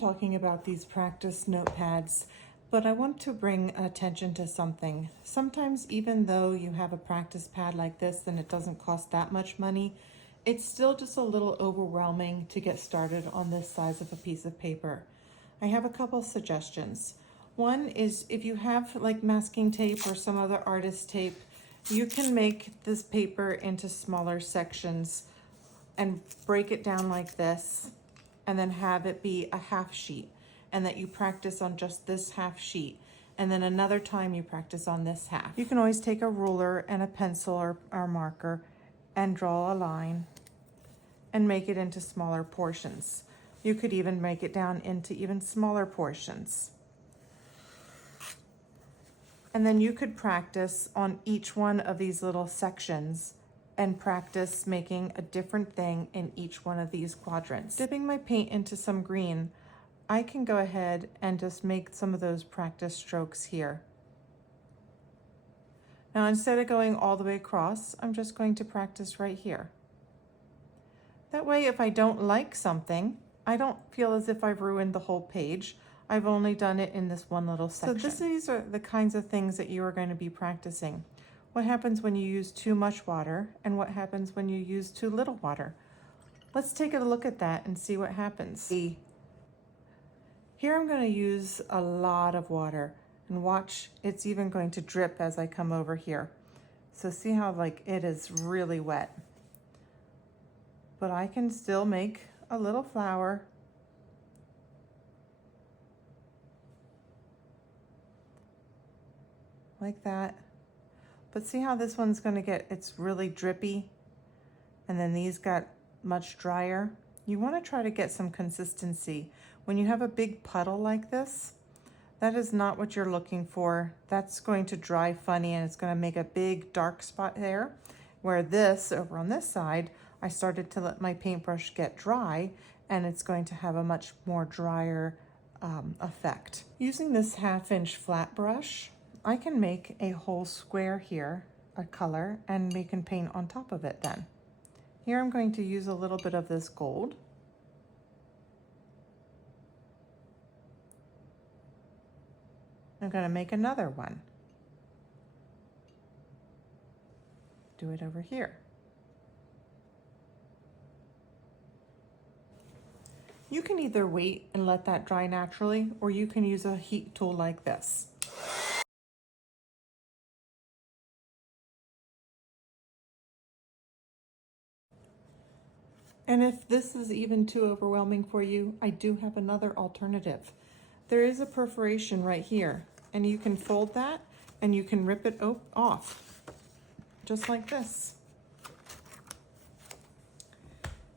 talking about these practice notepads, but I want to bring attention to something. Sometimes even though you have a practice pad like this and it doesn't cost that much money, it's still just a little overwhelming to get started on this size of a piece of paper. I have a couple suggestions. One is if you have like masking tape or some other artist tape, you can make this paper into smaller sections and break it down like this, and then have it be a half sheet, and that you practice on just this half sheet, and then another time you practice on this half. You can always take a ruler and a pencil or marker and draw a line and make it into smaller portions. You could even make it down into even smaller portions. And then you could practice on each one of these little sections and practice making a different thing in each one of these quadrants. Dipping my paint into some green, I can go ahead and just make some of those practice strokes here. Now instead of going all the way across, I'm just going to practice right here. That way, if I don't like something, I don't feel as if I've ruined the whole page. I've only done it in this one little section. So these are the kinds of things that you are going to be practicing. What happens when you use too much water, and what happens when you use too little water? Let's take a look at that and see what happens. Here I'm going to use a lot of water, and watch, it's even going to drip as I come over here. So see how like it is really wet. But I can still make a little flower. Like that. But see how this one's going to get, it's really drippy, and then these got much drier. You want to try to get some consistency. When you have a big puddle like this, that is not what you're looking for. That's going to dry funny, and it's going to make a big dark spot there. Where this, over on this side, I started to let my paintbrush get dry, and it's going to have a much more drier effect. Using this 1/2-inch flat brush, I can make a whole square here, a color, and we can paint on top of it then. Here I'm going to use a little bit of this gold. I'm going to make another one. Do it over here. You can either wait and let that dry naturally, or you can use a heat tool like this. And if this is even too overwhelming for you, I do have another alternative. There is a perforation right here, and you can fold that and you can rip it off, just like this.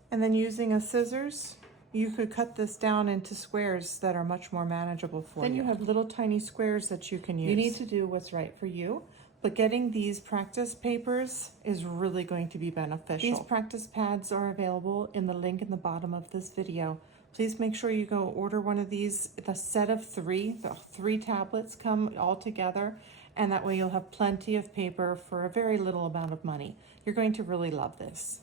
And then using a scissors, you could cut this down into squares that are much more manageable for you. Then you have little tiny squares that you can use. You need to do what's right for you. But getting these practice papers is really going to be beneficial. These practice pads are available in the link in the bottom of this video. Please make sure you go order one of these. The set of 3, the 3 tablets come all together, and that way you'll have plenty of paper for a very little amount of money. You're going to really love this.